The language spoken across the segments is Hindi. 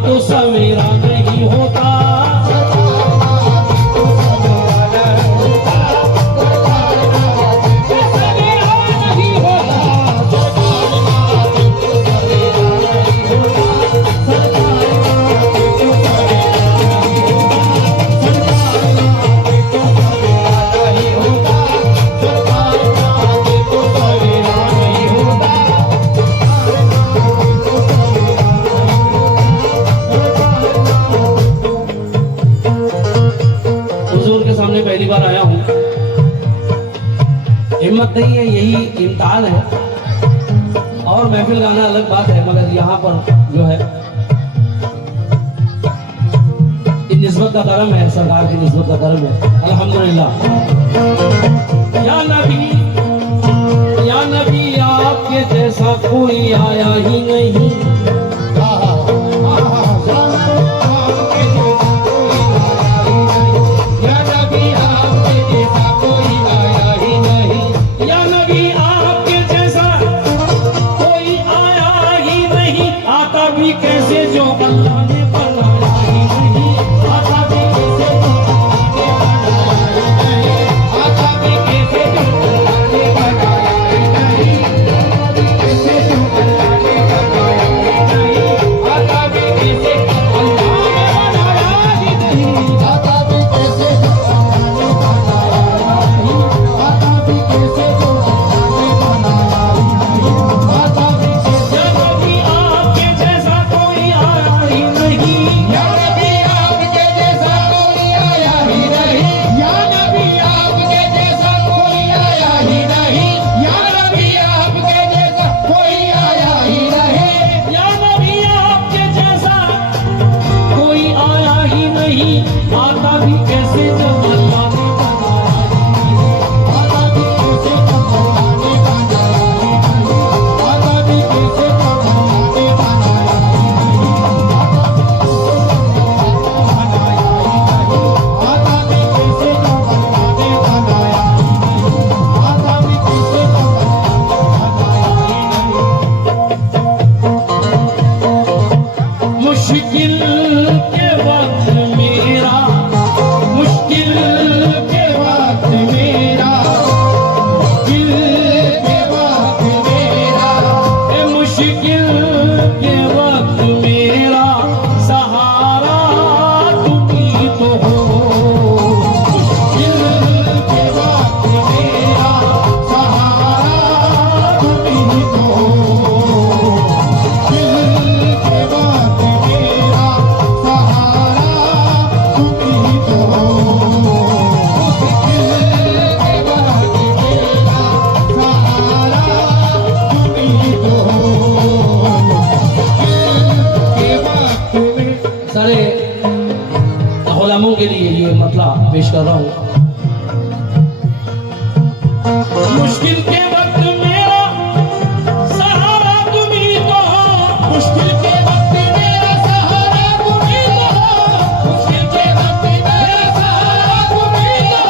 तो सवेरा नहीं होता। पहली बार आया हूँ, हिम्मत नहीं है, यही इम्तिहान है। और महफिल गाना अलग बात है, मगर यहाँ पर जो है निस्बत का करम है, सरकार की निस्बत का करम है, अल्हम्दुलिल्लाह। या नबी आपके जैसा कोई आया ही नहीं। कैसे जो अल्लाह ने बनाया ही नहीं, आता भी कैसे जो अल्लाह ने बनाया ही नहीं, आता भी कैसे जो अल्लाह ने बनाया ही नहीं, कैसे जो अल्लाह ने बनाया ही नहीं, आता भी कैसे अल्लाह ने बनाया ही नहीं, आता भी कैसे जो अल्लाह ने बनाया ही नहीं, आता भी कैसे जो अल्लाह ने बनाया ही नहीं, आता भी कैसे नबी आपके जैसा कोई आया ही नहीं। या नबी आपके जैसा कोई आया ही नहीं, या नबी आपके जैसा कोई आया ही नहीं, या नबी आपके जैसा कोई आया ही नहीं, या नबी आपके जैसा कोई आया ही नहीं, आता भी कैसे जब अल्लाह ने बनाया ही नहीं, आता भी कैसे जब अल्लाह ने बनाया ही नहीं, आता भी कैसे जब अल्लाह ने बनाया ही नहीं, आता भी कैसे जब अल्लाह ने बनाया ही नहीं, आता भी कैसे जब अल्लाह ने बनाया ही नहीं। मुश्किल के वक्त मेरा, मुश्किल के वक्त मेरा, मुश्किल के वक्त मेरा, मुश्किल के वक्त मेरा सहारा तुम ही तो हो। मुश्किल के वक्त मेरा सहारा तुम ही तो हो। मुश्किल के वक्त मेरा सहारा तुम ही तो हो। मुश्किल के वक्त मेरा सहारा तुम ही तो हो। के वक्त में सारे गुलामों के लिए ये मतलब पेश कर रहा हूँ। मुश्किल के वक्त मेरा सहारा तुम ही तो हो। मुश्किल के वक्त मेरा सहारा तुम ही तो हो। मुश्किल के वक्त मेरा सहारा तुम ही तो हो।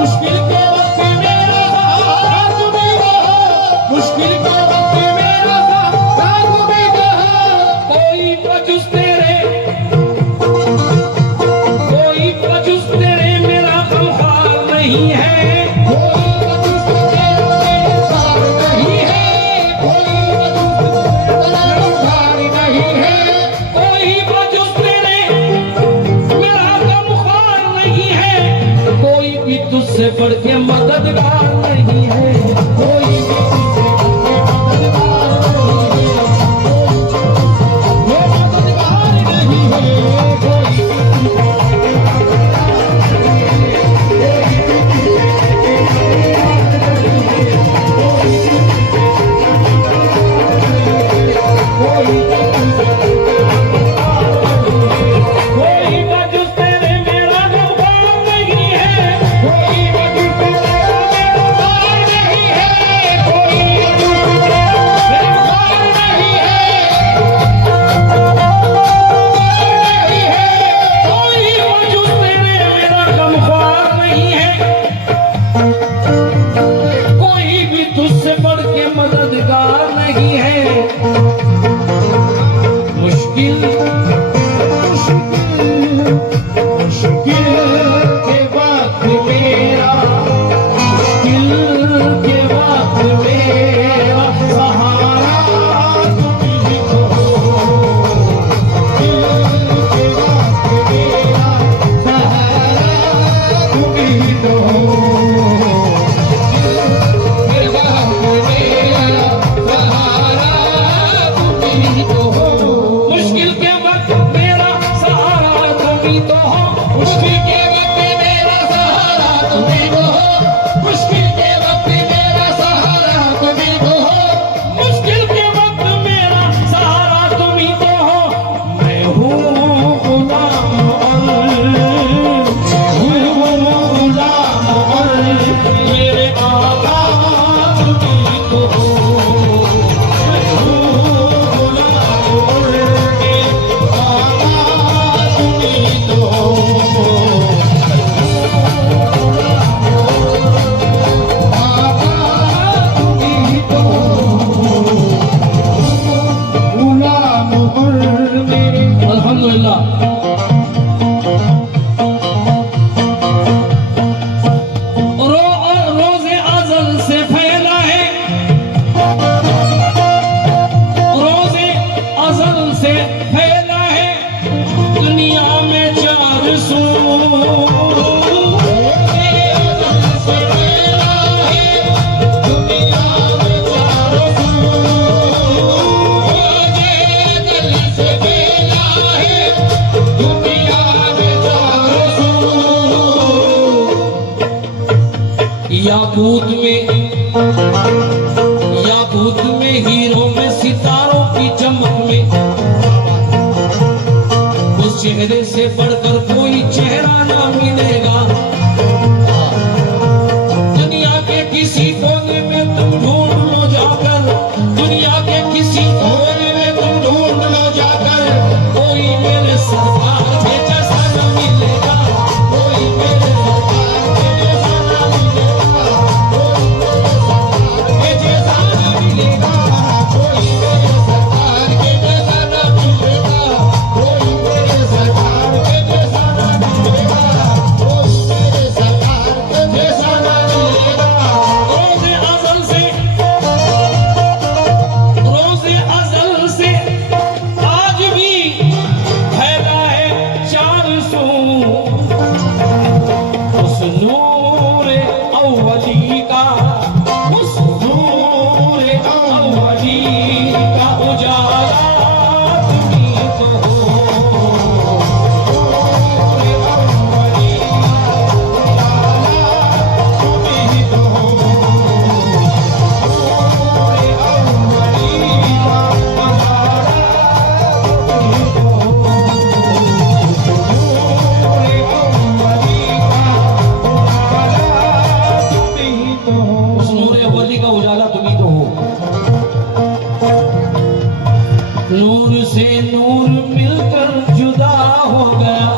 मुश्किल के वक्त मेरा सहारा तुम ही तो हो। मुश्किल के वक्त मेरा सहारा तुम ही तो हो। कोई बजुस तेरे, कोई बजुस तेरे मेरा गमखार नहीं है। कोई बजुस तेरे मेरा गमखार नहीं है। कोई बजुस तेरे गमखार नहीं है। कोई बजुस तेरे मेरा गमखार नहीं है। कोई भी तुझसे बढ़ के मददगार नहीं है। कोई भी तुझसे बढ़ के मददगार नहीं है। ये मददगार नहीं है। कोई कोई बजुस तेरे मेरा गमखार नहीं है। कोई बजुस तेरे मेरा गमखार नहीं याकूत में हीरो में सितारों की चमक में उस चेहरे से बढ़कर कोई चेहरा ना मिलेगा। दुनिया के किसी कोने में तुम ढूंढ लो जाकर, दुनिया के किसी कोने में तुम ढूंढ लो जाकर, कोई मेरे सरकार के जैसा न मिलेगा, कोई मेरे सरकार के जैसा न मिलेगा, कोई मेरे सरकार के जैसा न मिलेगा, कोई मेरे सरकार के जैसा न मिलेगा, कोई मेरे सरकार के जैसा न मिलेगा, कोई मेरे सरकार के जैसा न मिलेगा। रोज़े अज़ल से आज भी फैला है चार सू उस नूरे अव्वली का, उस नूरे अव्वली का उजाला तुम्ही तो हो, नूरे अव्वली का उजाला तुम्ही तो हो, नूरे अव्वली का उजाला तुम्ही तो हो, नूरे अव्वली का उजाला तुम्ही तो हो। उस नूरे अव्वली का उजाला तुम्ही तो हो। नूर से नूर मिलकर जुदा हो गया,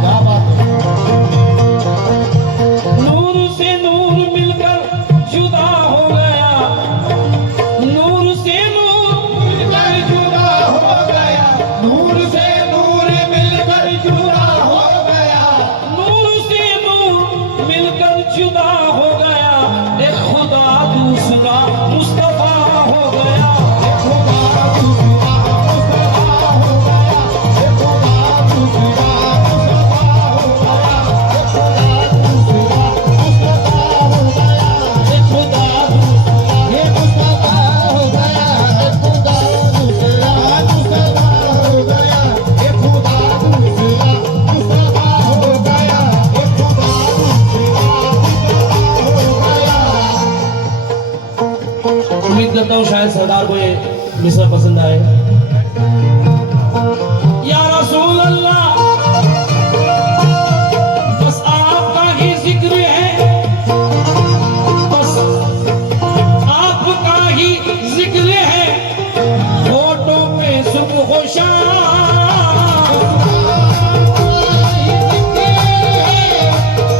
क्या बात है। नूर से नूर मिलकर जुदा हो गया, नूर से नूर मिलकर जुदा हो गया, नूर से नूर मिलकर जुदा हो गया, नूर से नूर मिलकर जुदा हो गया। एक खुदा दूसरा मुस्तफा हो गया, एक खुदा दूसरा मुस्तफा हो गया, एक खुदा दूसरा मुस्तफा हो गया, एक खुदा दूसरा मुस्तफा हो गया, एक खुदा दूसरा ये मुस्तफा हो गया, एक खुदा दूसरा मुस्तफा हो गया, एक खुदा दूसरा मुस्तफा हो गया, एक खुदा दूसरा मुस्तफा हो गया। उम्मीद करता हूँ शायद सरदार को ये मिसरा पसंद आए। या रसूल अल्लाह, बस आपका ही जिक्र है, बस आपका ही जिक्र है, होठों पे सुबह हो शाम,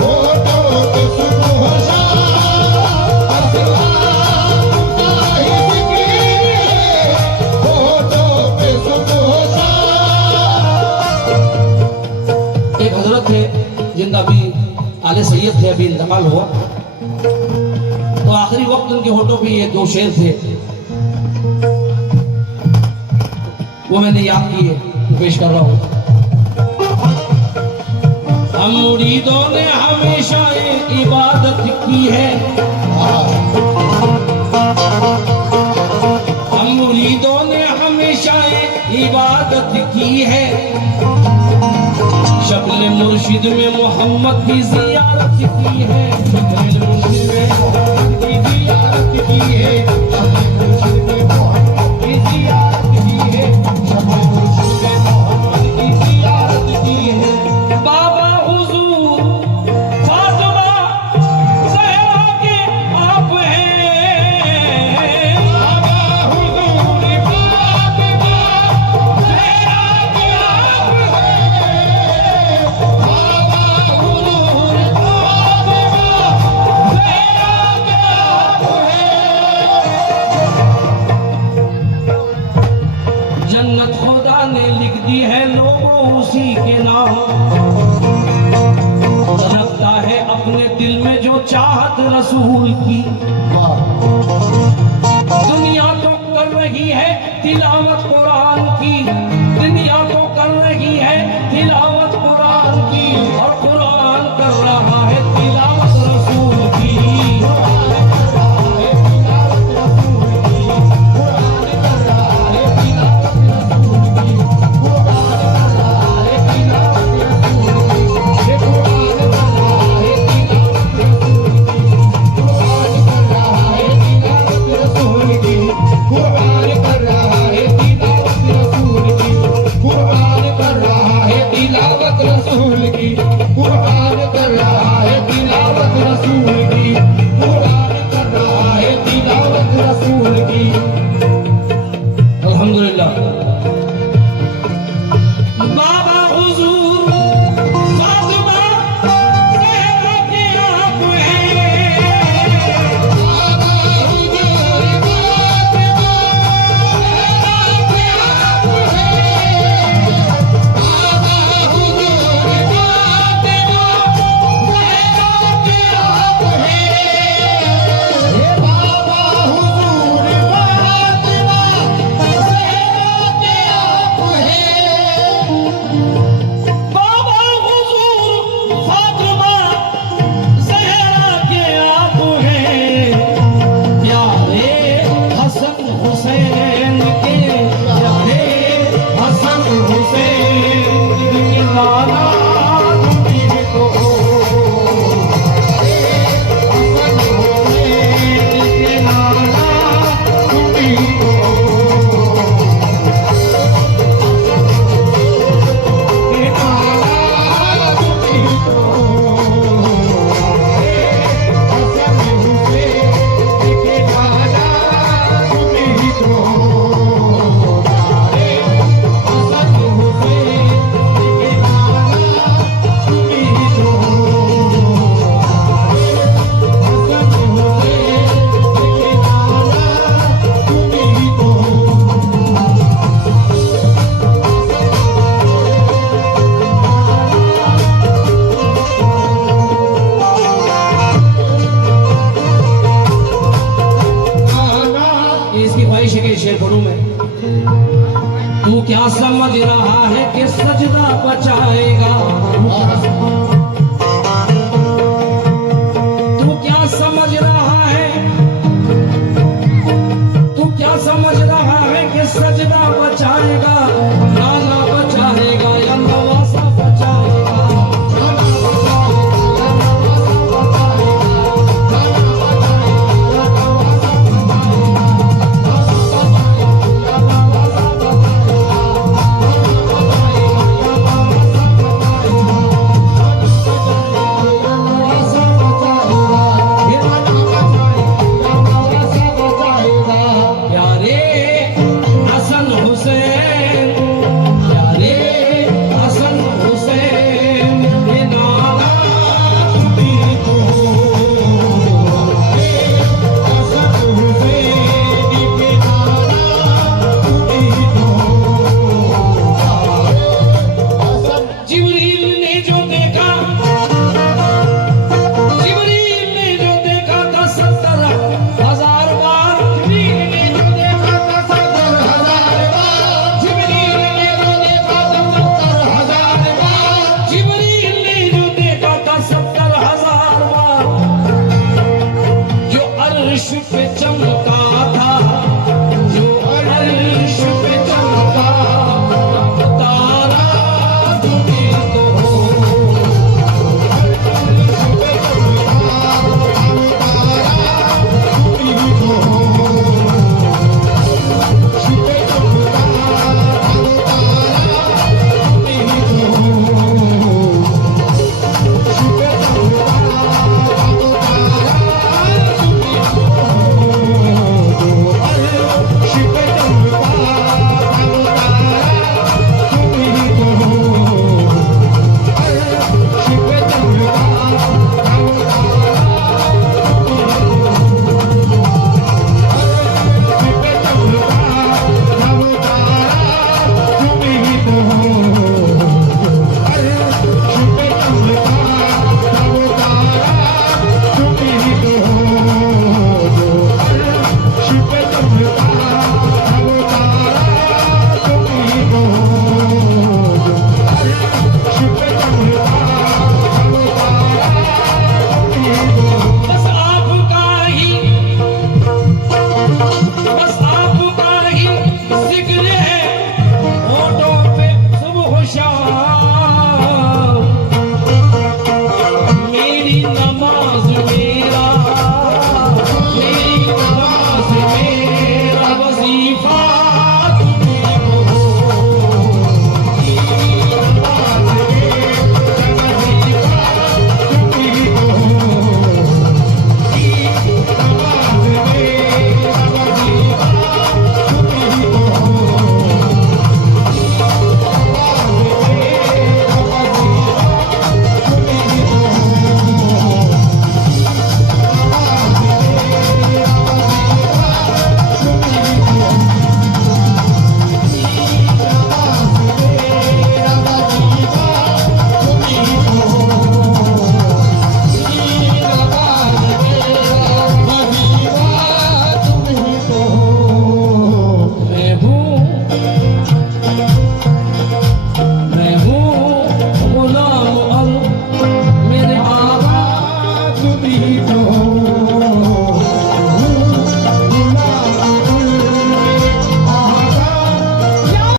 होठों पे सुबह हो शाम, बस आपका ही जिक्र है, होठों पे सुबह हो शाम। एक हजरत थे जिनका अभी आले सैयद थे, अभी इंतकाल हुआ, तो आखिरी वक्त उनके होठों पे ये दो शेर थे, वो मैंने याद किए, पेश कर रहा हूं। हम मुरीदों ने हमेशा इबादत की है, हम मुरीदों ने हमेशा इबादत की है, शक्ल मुर्शिद में मोहम्मद की जियारत की है, शक्ल मुर्शिद में मोहम्मद की जियारत की है, शक्ल मुर्शिद में मोहम्मद की जियारत की है, शक्ल मुर्शिद में मोहम्मद की जियारत की है। बाबा हुजूर फातिमा ज़हरा के आप हैं, बाबा हुजूर फातिमा ज़हरा के आप हैं, बाबा हुजूर फातिमा ज़हरा के आप हैं। जन्नत खुदा ने लिख दी है लोगों उसी के नाम, रखता है अपने दिल में जो चाहत रसूल की। दुनिया तो कर रही है तिलावत कुरान की, दुनिया तो कर रही है तिलावत कुरान की, और कुरान कर रहा है तिलावत रसूल की, कुरान कर रहा है तिलावत रसूल की, कुरान कर रहा है तिलावत रसूल की, कुरान कर रहा है तिलावत रसूल की, ये कुरान कर रहा है तिलावत रसूल की, बचा